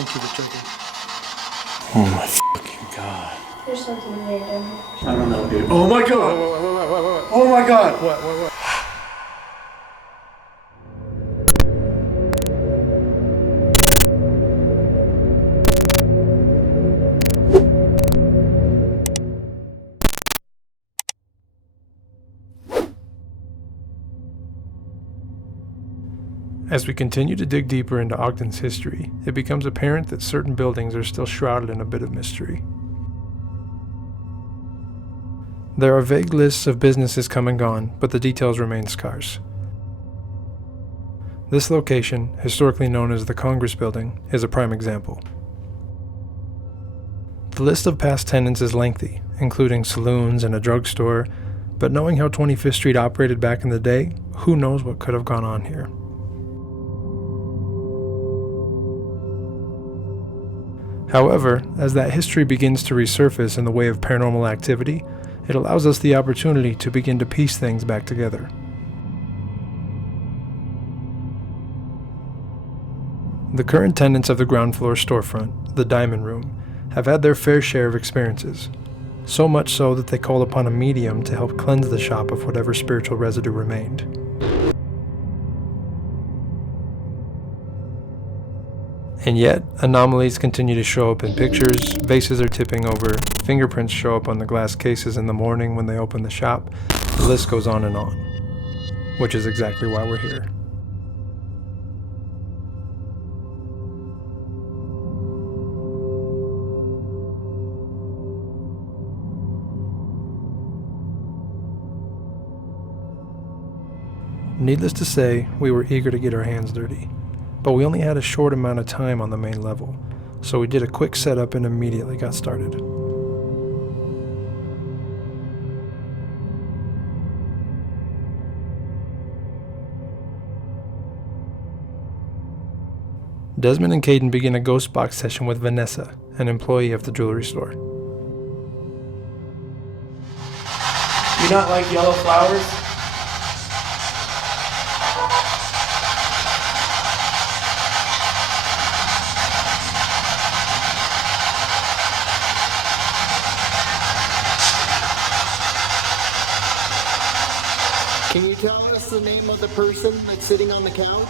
Thank you for checking. Oh my fucking god. There's something weird in here. I don't know, dude. Oh my god! What? Oh my god! What? As we continue to dig deeper into Ogden's history, it becomes apparent that certain buildings are still shrouded in a bit of mystery. There are vague lists of businesses come and gone, but the details remain scarce. This location, historically known as the Congress Building, is a prime example. The list of past tenants is lengthy, including saloons and a drugstore, but knowing how 25th Street operated back in the day, who knows what could have gone on here. However, as that history begins to resurface in the way of paranormal activity, it allows us the opportunity to begin to piece things back together. The current tenants of the ground floor storefront, the Diamond Room, have had their fair share of experiences, so much so that they called upon a medium to help cleanse the shop of whatever spiritual residue remained. And yet, anomalies continue to show up in pictures, vases are tipping over, fingerprints show up on the glass cases in the morning when they open the shop, the list goes on and on. Which is exactly why we're here. Needless to say, we were eager to get our hands dirty. But we only had a short amount of time on the main level, so we did a quick setup and immediately got started. Desmond and Caden begin a ghost box session with Vanessa, an employee of the jewelry store. You not like yellow flowers? Can you tell us the name of the person that's sitting on the couch?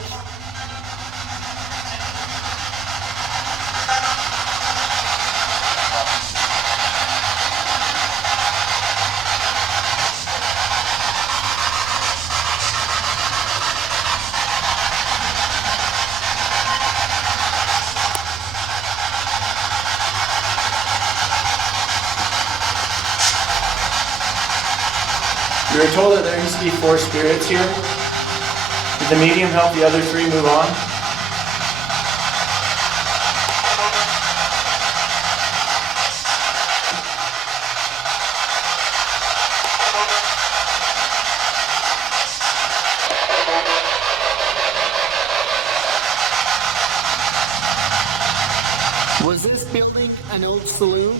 We were told that there used to be 4 spirits here. Did the medium help the other 3 move on? Was this building an old saloon?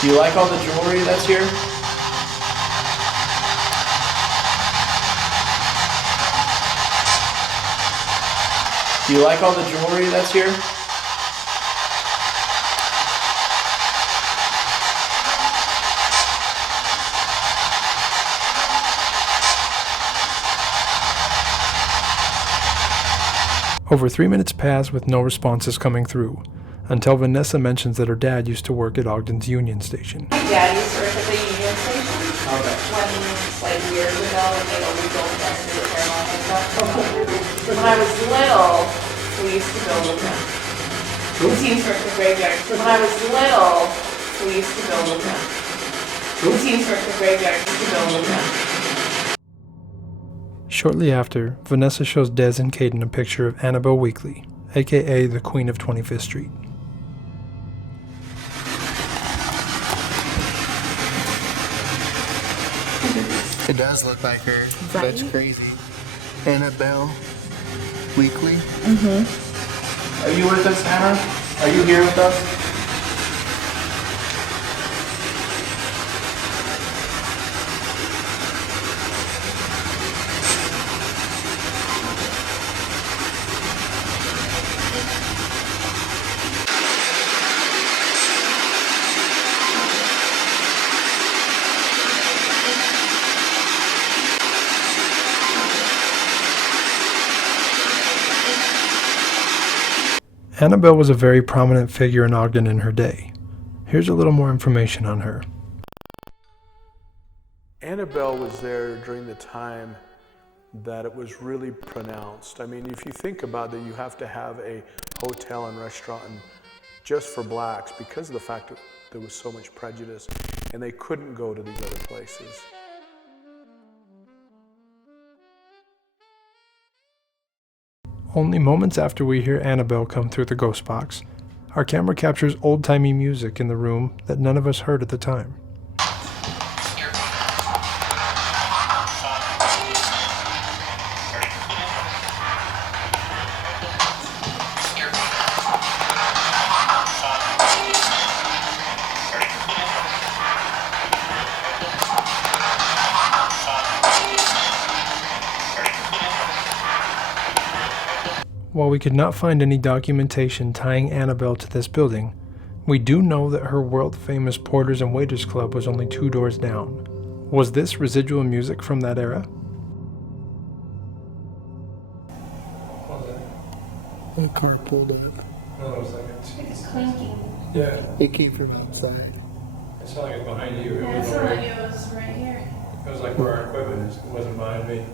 Do you like all the jewelry that's here? Do you like all the jewelry that's here? Over 3 minutes pass with no responses coming through, until Vanessa mentions that her dad used to work at Ogden's Union Station. My dad used to work at the Union Station. Okay. Like years ago, and they always go with us to the paranormal stuff. When I was little, we used to go with them. The teams worked the graveyard. When I was little, we used to go with them. The teams worked the graveyard. We used to go with them. Shortly after, Vanessa shows Des and Caden a picture of Annabelle Weekly, aka the Queen of 25th Street. It does look like her. Right? That's crazy. Annabelle Weekly. Are you with us, Anna? Are you here with us? Annabelle was a very prominent figure in Ogden in her day. Here's a little more information on her. Annabelle was there during the time that it was really pronounced. I mean, if you think about it, you have to have a hotel and restaurant just for blacks because of the fact that there was so much prejudice and they couldn't go to these other places. Only moments after we hear Annabelle come through the ghost box, our camera captures old-timey music in the room that none of us heard at the time. While we could not find any documentation tying Annabelle to this building, we do know that her world-famous Porters and Waiters Club was only 2 doors down. Was this residual music from that era? A car pulled up. Hold on a second. It's clinking. Yeah, It came from outside. it sounded like it was behind you. Yeah, it sounded like it was right here. It was like where our equipment is. It wasn't behind me.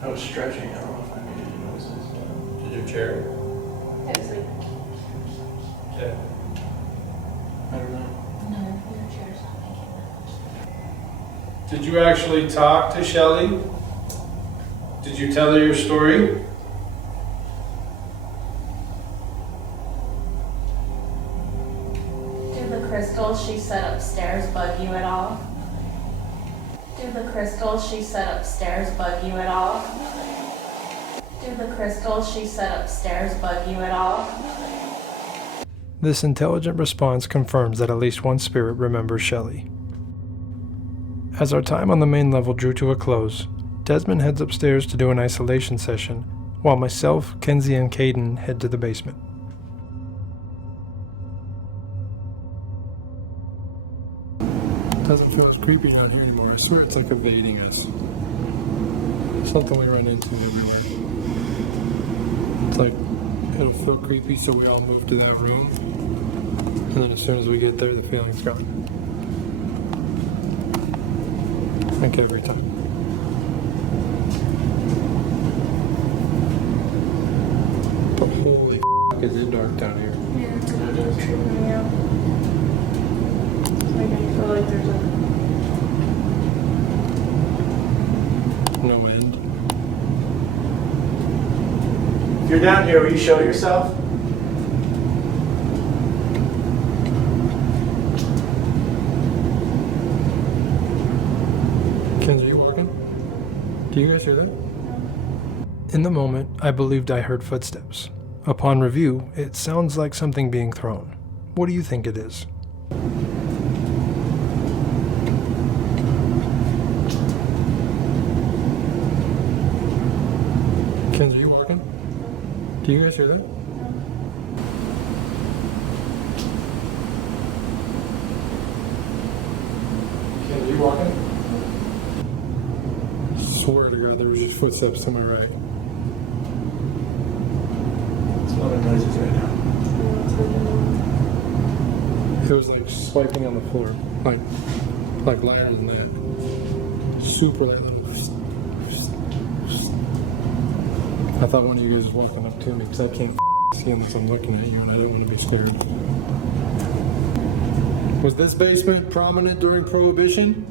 I was stretching. I don't know if I made any noises. Did your chair? It was like, Yeah. I don't know. no, your chair's not making that. Did you actually talk to Shelly? Did you tell her your story? Do the crystals she set upstairs bug you at all? Do the crystals she set upstairs bug you at all? Do the crystals she set upstairs bug you at all? This intelligent response confirms that at least one spirit remembers Shelly. As our time on the main level drew to a close, Desmond heads upstairs to do an isolation session, while myself, Kenzie, and Caden head to the basement. Doesn't feel as creepy out here anymore. I swear it's like evading us. Something we run into everywhere. It's like it'll feel creepy, so we all move to that room, and then as soon as we get there, the feeling's gone. Like every time. But holy is it dark down here. Yeah, it's tripping me out. It's like I feel like there's No end. If you're down here, will you show yourself? Kenzie, are you walking? Do you guys hear that? In the moment, I believed I heard footsteps. Upon review, it sounds like something being thrown. What do you think it is? Kenzie, are you walking? Do you guys hear that? Kenzie, you walking? Swear to God, there was just footsteps to my right. It's a lot of noises right now. It was like swiping on the floor, like louder than that. Super loud. I thought one of you guys was walking up to me because I can't see unless I'm looking at you, and I don't want to be scared. Was this basement prominent during Prohibition?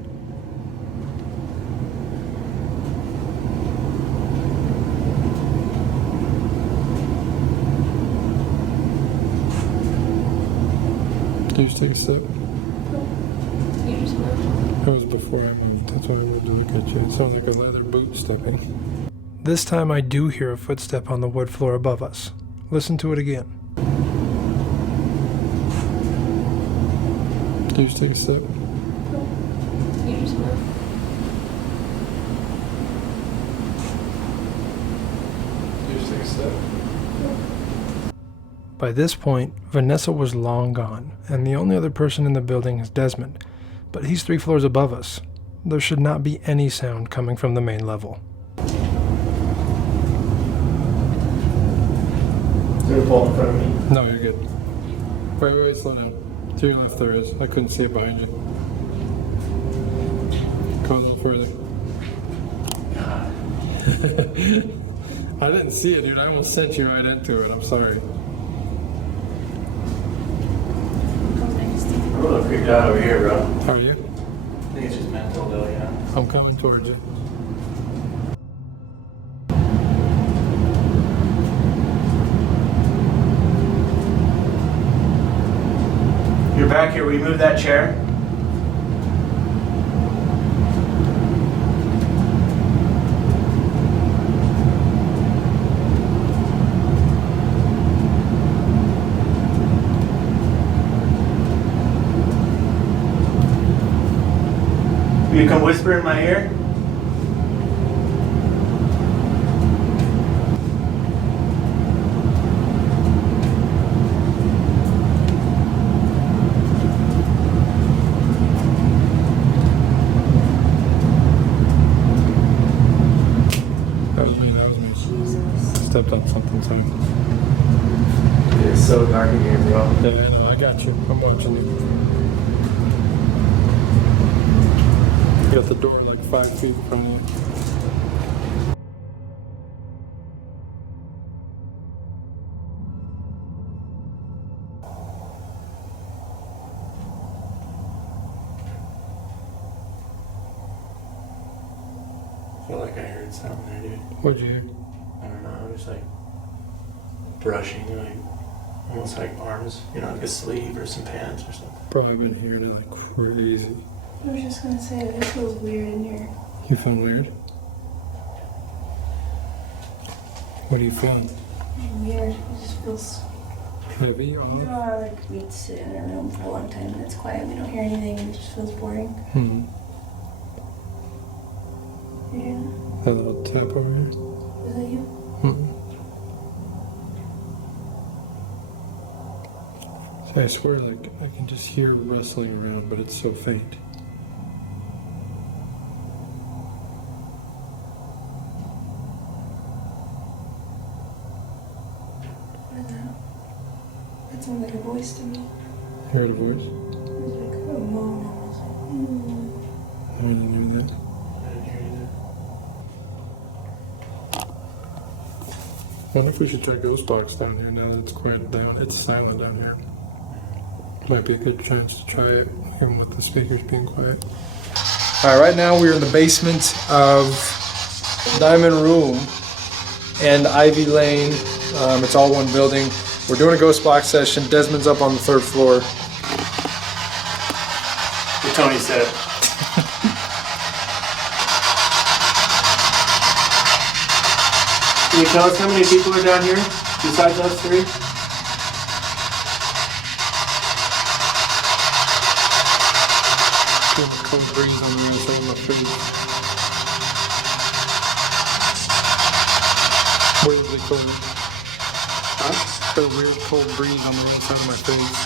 Did you just take a step? you just moved. It was before I moved. That's why I moved to look at you. It sounded like a leather boot stepping. This time I do hear a footstep on the wood floor above us. Listen to it again. Did you just take a step? You just moved. Did you just take a step? By this point, Vanessa was long gone, and the only other person in the building is Desmond, but he's 3 floors above us. There should not be any sound coming from the main level. Through the pole in front of me. No, you're good. Wait, slow down. To your left there is. I couldn't see it behind you. Go a little further. I didn't see it, dude. I almost sent you right into it. I'm sorry. I'm a little creeped out over here, bro. How are you? I think it's just mental though, you know? I'm coming towards you. You're back here. Will you move that chair? Will you come whisper in my ear? That was me. Stepped on something, sorry. It's so dark in here, bro. Yeah, I know. I got you. I'm watching you. You got the door like 5 feet in front of you. I feel like I heard something there, dude. What'd you hear? I don't know, it was like brushing, like almost like arms, you know, like a sleeve or some pants or something. Bro, I've been hearing it like crazy. I was just gonna say, it feels weird in here. You feel weird? What do you feel? Weird. It just feels. Heavy? You know how like we'd sit in a room for a long time and it's quiet, we don't hear anything, and it just feels boring. Yeah. A little tap over here. Is that you? See, I swear, like, I can just hear rustling around, but it's so faint. What is that? That sounds like a voice to me. You heard a voice? It was like, oh, mom. I was like, I didn't hear that. I didn't hear either. I wonder if we should try Ghost Box down here now that it's quieted down. It's silent down here. Might be a good chance to try it, even with the speakers being quiet. Alright, right now we're in the basement of Diamond Room and Ivy Lane. It's all one building. We're doing a ghost box session. Desmond's up on the 3rd floor. What Tony said. Can you tell us how many people are down here besides us three? Feel the cold breeze on the outside of my face. Weirdly cold. Huh? Feel a weird cold breeze on the outside of my face.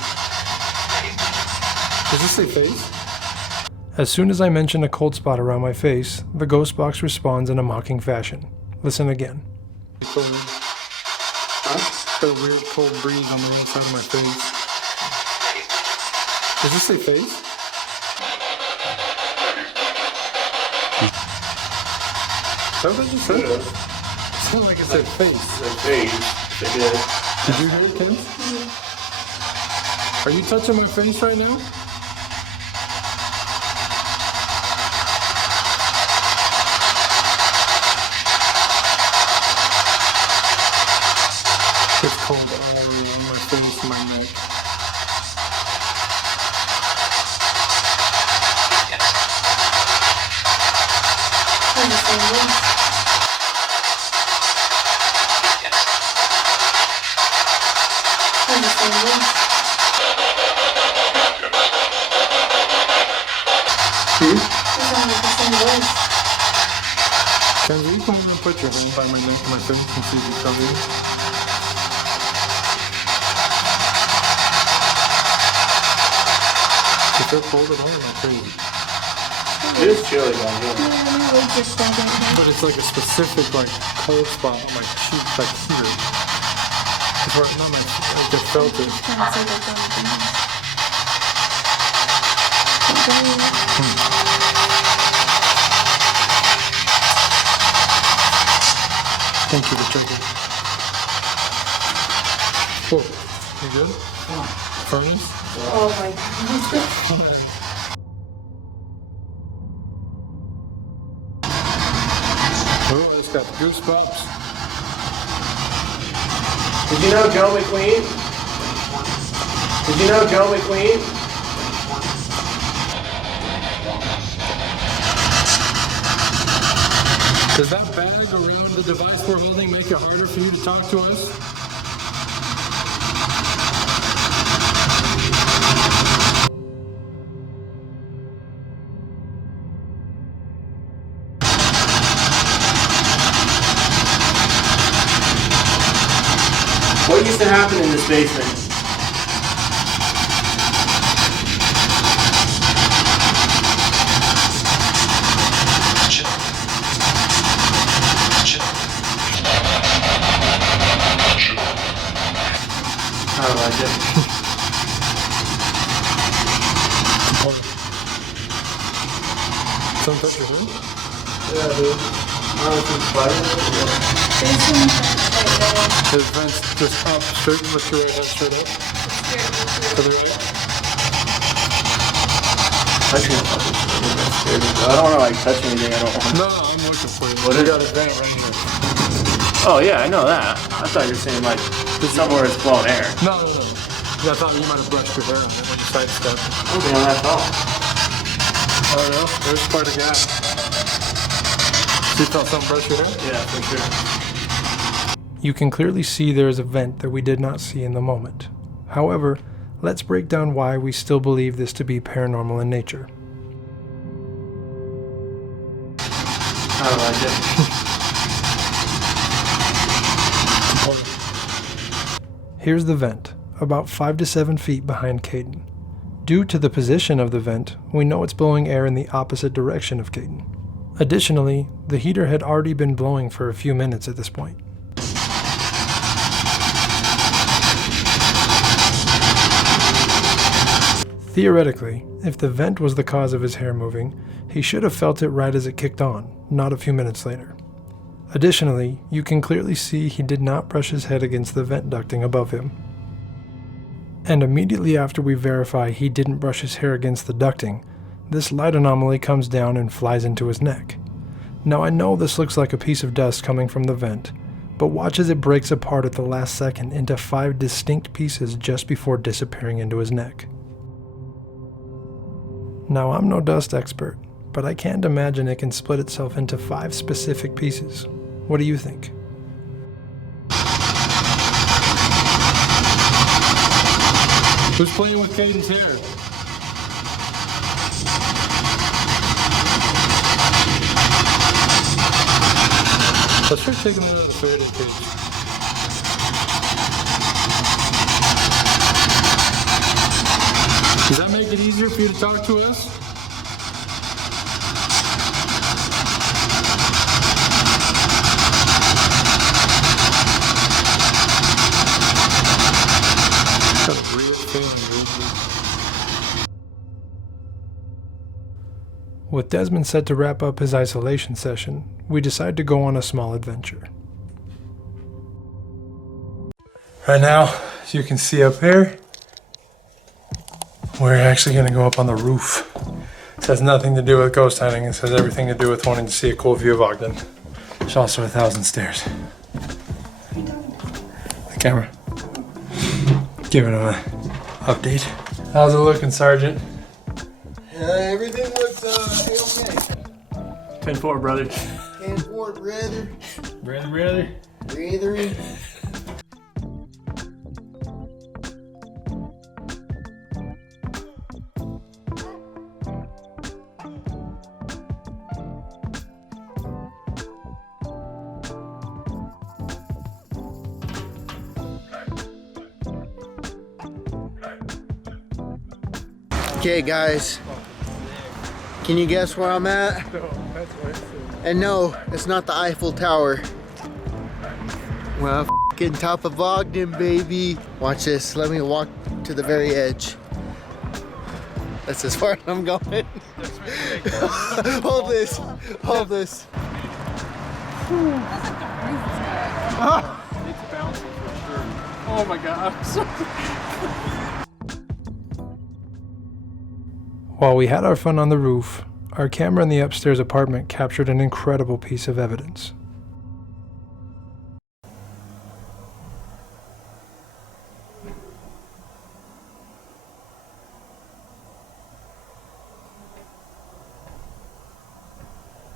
Does this say face? As soon as I mention a cold spot around my face, the ghost box responds in a mocking fashion. Listen again. Cold. Huh? Feel a weird cold breeze on the outside of my face. Does this say face? Is that what you said? It sounded like it said face. The face. It is. Did you hear it, Kim? Are you touching my face right now? It's cold all over my face and my neck. Can you come over and put your hand by my neck and my face and see if you tell me? Is that cold at all? Or not crazy? It is chilly down here. But it's like a specific like cold spot on my cheek, like here. It's where, not my, I just felt it. Thank you for checking. Oh, you good? Furnace? Oh my God. Oh, it's got goosebumps. Did you know Joe McQueen? Did you know Joe McQueen? Does that bag around the device we're holding make it harder for you to talk to us? What used to happen in this basement? I don't like it. Some pictures, huh? Yeah, dude. I don't know if it's Spider-Man or His vents just up straight with your right hand straight up. To the right. I can't fucking see it. That's scary. I don't want to like touch anything I don't want. No, I'm looking for you. What You is got a vent right here. Oh yeah, I know that. I thought you were saying like somewhere it's blown air. No. I thought you might have brushed your hair on it when you sidestepped. I don't think I'm that tall. I don't know. There's quite a gap. You felt something brush your hair? Yeah, for sure. You can clearly see there is a vent that we did not see in the moment. However, let's break down why we still believe this to be paranormal in nature. I don't like it. Here's the vent, about 5 to 7 feet behind Caden. Due to the position of the vent, we know it's blowing air in the opposite direction of Caden. Additionally, the heater had already been blowing for a few minutes at this point. Theoretically, if the vent was the cause of his hair moving, he should have felt it right as it kicked on, not a few minutes later. Additionally, you can clearly see he did not brush his head against the vent ducting above him. And immediately after we verify he didn't brush his hair against the ducting, this light anomaly comes down and flies into his neck. Now I know this looks like a piece of dust coming from the vent, but watch as it breaks apart at the last second into 5 distinct pieces just before disappearing into his neck. Now I'm no dust expert, but I can't imagine it can split itself into 5 specific pieces. What do you think? Who's playing with Caden's hair? Let's try taking one of the third page. Does that make it easier for you to talk to us? Got a real feeling, dude. With Desmond set to wrap up his isolation session, we decide to go on a small adventure. Right now, as you can see up here, we're actually going to go up on the roof. This has nothing to do with ghost hunting. It has everything to do with wanting to see a cool view of Ogden. There's also 1,000 stairs. The camera. Giving him an update. How's it looking, Sergeant? Everything looks okay. 10-4, brother. 10-4, brother. Brother. Breathery. Okay, guys. Can you guess where I'm at? And no, it's not the Eiffel Tower. Well, Fucking top of Ogden, baby. Watch this. Let me walk to the very edge. That's as far as I'm going. Hold this. Hold this. It's bouncing for sure. Oh my god, I'm so While we had our fun on the roof, our camera in the upstairs apartment captured an incredible piece of evidence.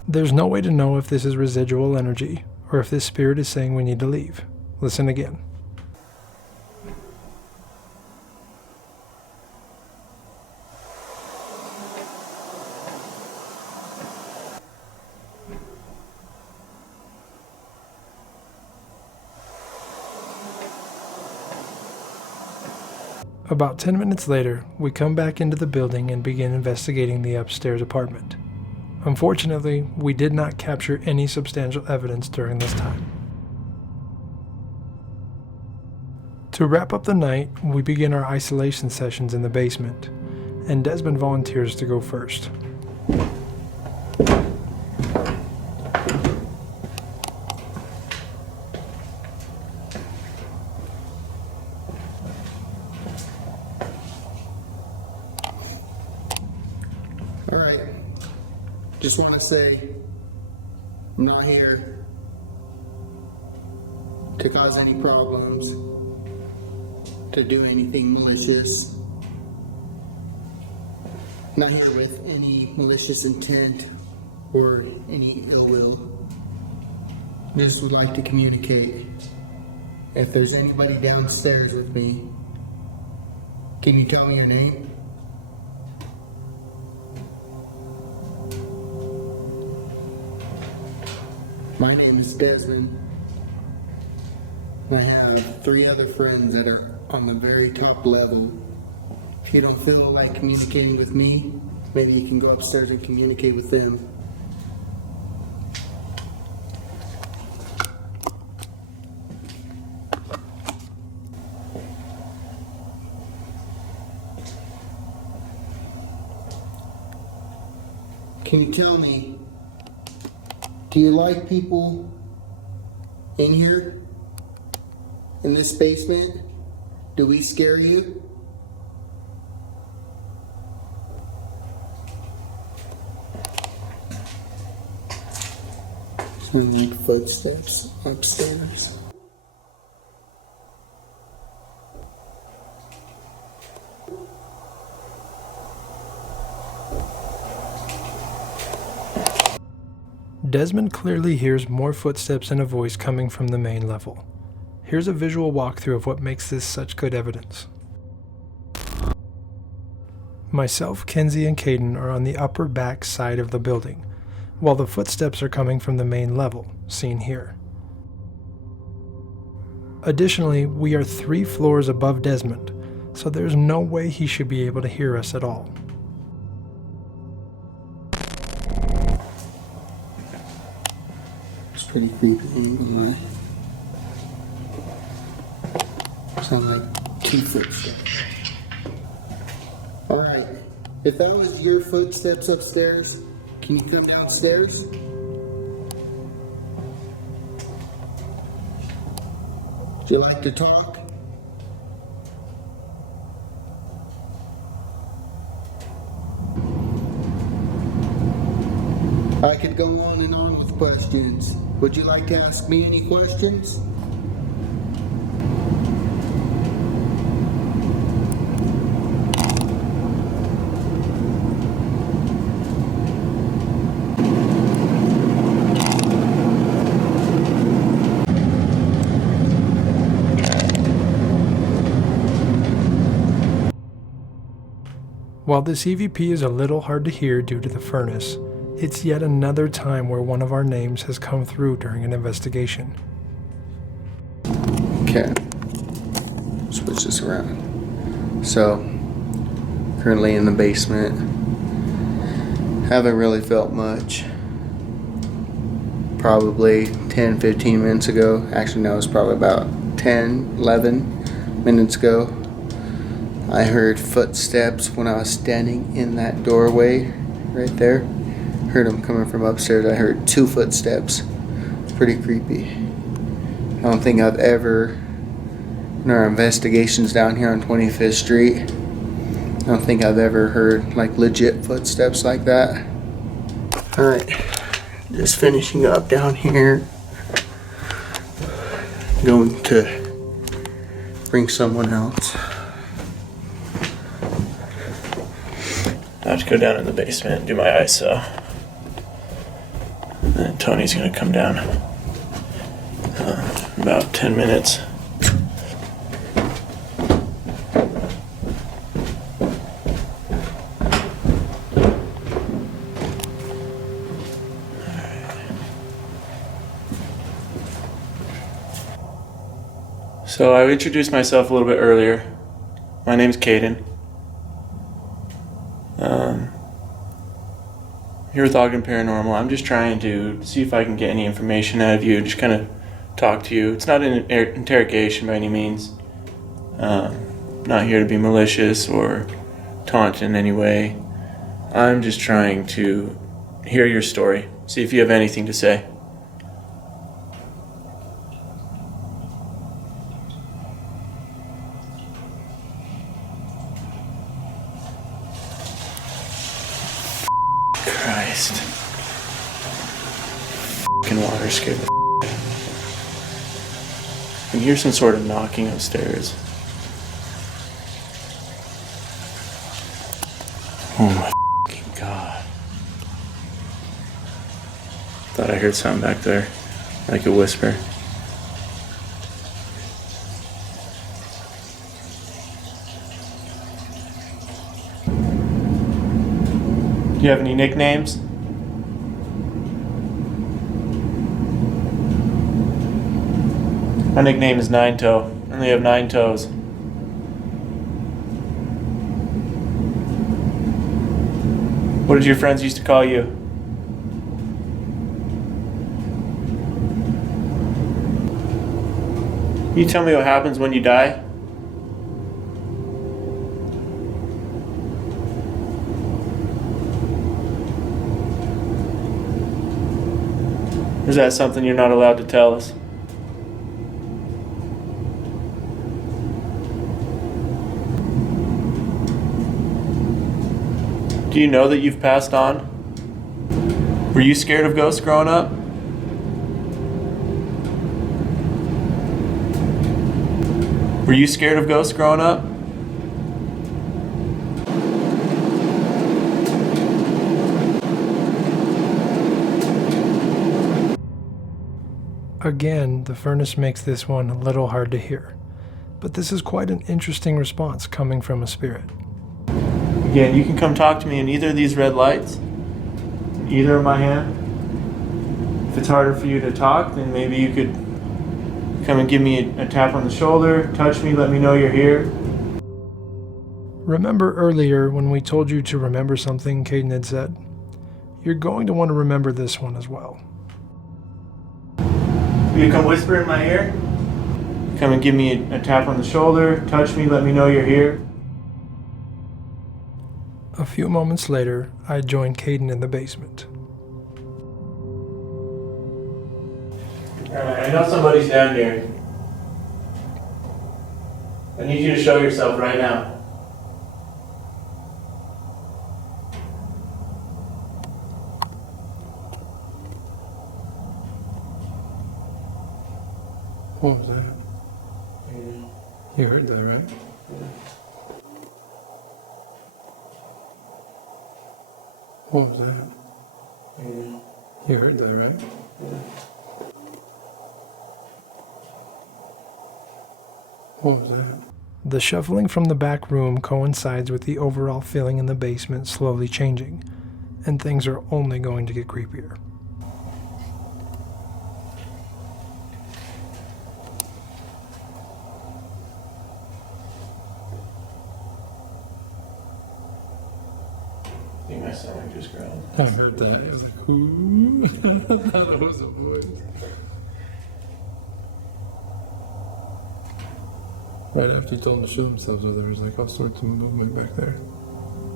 There's no way to know if this is residual energy or if this spirit is saying we need to leave. Listen again. About 10 minutes later, we come back into the building and begin investigating the upstairs apartment. Unfortunately, we did not capture any substantial evidence during this time. To wrap up the night, we begin our isolation sessions in the basement, and Desmond volunteers to go first. All right. Just want to say, I'm not here to cause any problems, to do anything malicious. Not here with any malicious intent or any ill will. Just would like to communicate. If there's anybody downstairs with me, can you tell me your name? My name is Desmond. I have 3 other friends that are on the very top level. If you don't feel like communicating with me, maybe you can go upstairs and communicate with them. Can you tell me, do you like people in here? In this basement? Do we scare you? Sound like footsteps upstairs. Desmond clearly hears more footsteps and a voice coming from the main level. Here's a visual walkthrough of what makes this such good evidence. Myself, Kenzie, and Caden are on the upper back side of the building, while the footsteps are coming from the main level, seen here. Additionally, we are 3 floors above Desmond, so there's no way he should be able to hear us at all. It's pretty creepy, ain't gonna lie. Sound like 2 footsteps. Alright, if that was your footsteps upstairs, can you come downstairs? Would you like to talk? I could go on and on with questions. Would you like to ask me any questions? While this EVP is a little hard to hear due to the furnace, it's yet another time where one of our names has come through during an investigation. Okay. Switch this around. So, currently in the basement. Haven't really felt much. Probably 10-15 minutes ago. Actually, no, it's probably about 10 10, 11 minutes ago, I heard footsteps when I was standing in that doorway right there. Heard them coming from upstairs. I heard 2 footsteps. Pretty creepy. I don't think I've ever, in our investigations down here on 25th Street, I don't think I've ever heard like legit footsteps like that. Alright, just finishing up down here. Going to bring someone else. I have to go down in the basement and do my ISO. And then Tony's gonna come down in about 10 minutes. So I introduced myself a little bit earlier. My name's Caden. Here with Ogden Paranormal. I'm just trying to see if I can get any information out of you, just kind of talk to you. It's not an interrogation by any means. Not here to be malicious or taunt in any way. I'm just trying to hear your story, see if you have anything to say. Christ. Fucking water scared the I can hear some sort of knocking upstairs. Oh my fucking god. Thought I heard something back there. Like a whisper. Do you have any nicknames? My nickname is Nine Toe. I only have 9 toes. What did your friends used to call you? Can you tell me what happens when you die? Or is that something you're not allowed to tell us? Do you know that you've passed on? Were you scared of ghosts growing up? Were you scared of ghosts growing up? Again, the furnace makes this one a little hard to hear, but this is quite an interesting response coming from a spirit. Again, you can come talk to me in either of these red lights, either of my hand. If it's harder for you to talk, then maybe you could come and give me a tap on the shoulder, touch me, let me know you're here. Remember earlier when we told you to remember something Caden had said? You're going to want to remember this one as well. Will you come whisper in my ear? Come and give me a tap on the shoulder, touch me, let me know you're here. A few moments later, I joined Caden in the basement. Alright, I know somebody's down here. I need you to show yourself right now. What was that? You heard that, right? What was that? You heard that, right? What was that? The shuffling from the back room coincides with the overall feeling in the basement slowly changing, and things are only going to get creepier. I think my stomach just growled. I heard that. It was like, ooh. I thought it was a voice. Right after you told them to show themselves, there was like all sorts of movement back there.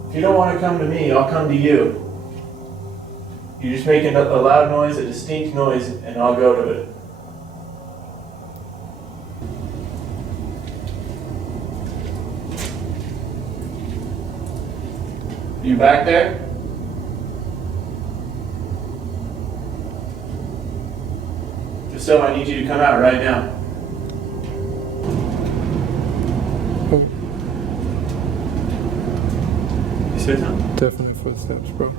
If you don't want to come to me, I'll come to you. You just make a loud noise, a distinct noise, and I'll go to it. You back there? If so, I need you to come out right now. You said something? Definite footsteps, bro.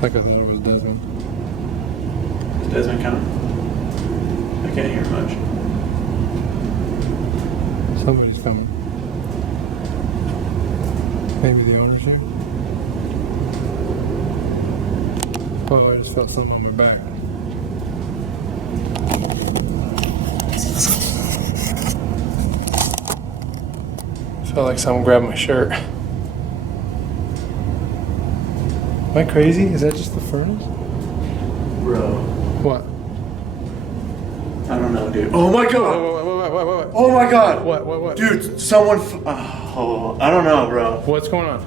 Like I thought it was Desmond. Is Desmond coming? I can't hear much. Somebody's coming. Maybe the owner's here. Oh, I just felt something on my back. Felt like someone grabbed my shirt. Am I crazy? Is that just the furnace? Bro. What? I don't know, dude. Oh my god! What? Oh my god! What? Dude, someone. Oh, I don't know, bro. What's going on?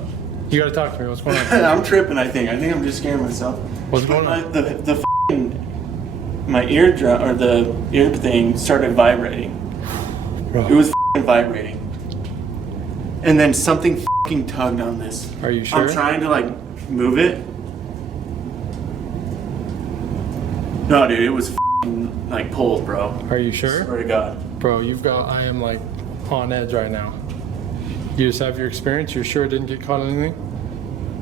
You gotta talk to me. What's going on? I'm tripping, I think. I think I'm just scaring myself. What's going on? The my eardrum, or the ear thing started vibrating. Bro. It was vibrating. And then something tugged on this. Are you sure? I'm trying to like move it. No, dude, it was like pulled, bro. Are you sure? Swear to God. Bro, I am like on edge right now. You just have your experience? You're sure it didn't get caught in anything?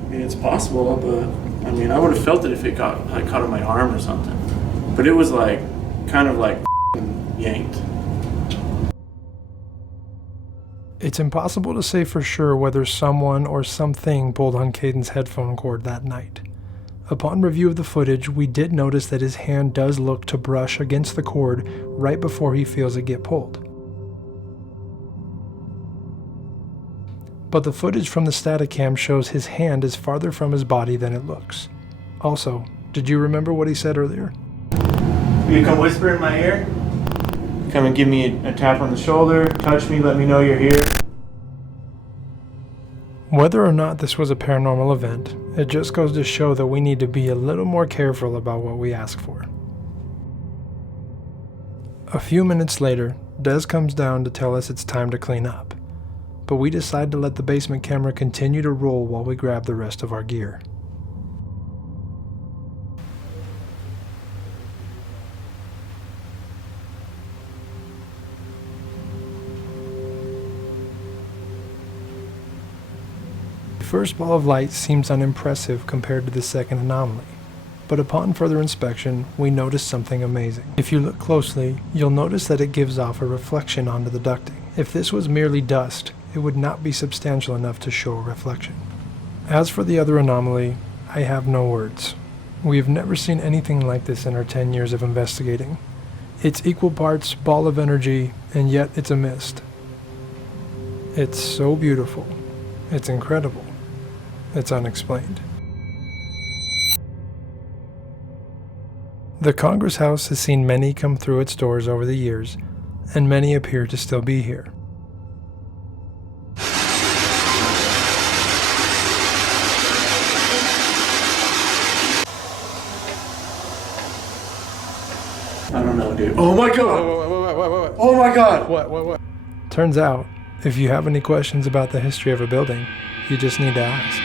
I mean, it's possible, but I mean, I would have felt it if it caught on my arm or something. But it was like, kind of like yanked. It's impossible to say for sure whether someone or something pulled on Caden's headphone cord that night. Upon review of the footage, we did notice that his hand does look to brush against the cord right before he feels it get pulled. But the footage from the Steadicam shows his hand is farther from his body than it looks. Also, did you remember what he said earlier? Will you come whisper in my ear? Come and give me a tap on the shoulder, touch me, let me know you're here. Whether or not this was a paranormal event, it just goes to show that we need to be a little more careful about what we ask for. A few minutes later, Des comes down to tell us it's time to clean up, but we decide to let the basement camera continue to roll while we grab the rest of our gear. The first ball of light seems unimpressive compared to the second anomaly, but upon further inspection, we notice something amazing. If you look closely, you'll notice that it gives off a reflection onto the ducting. If this was merely dust, it would not be substantial enough to show a reflection. As for the other anomaly, I have no words. We have never seen anything like this in our 10 years of investigating. It's equal parts ball of energy, and yet it's a mist. It's so beautiful. It's incredible. It's unexplained. The Congress House has seen many come through its doors over the years, and many appear to still be here. I don't know, dude. Oh my god! What? Oh my god! What? Turns out, if you have any questions about the history of a building, you just need to ask.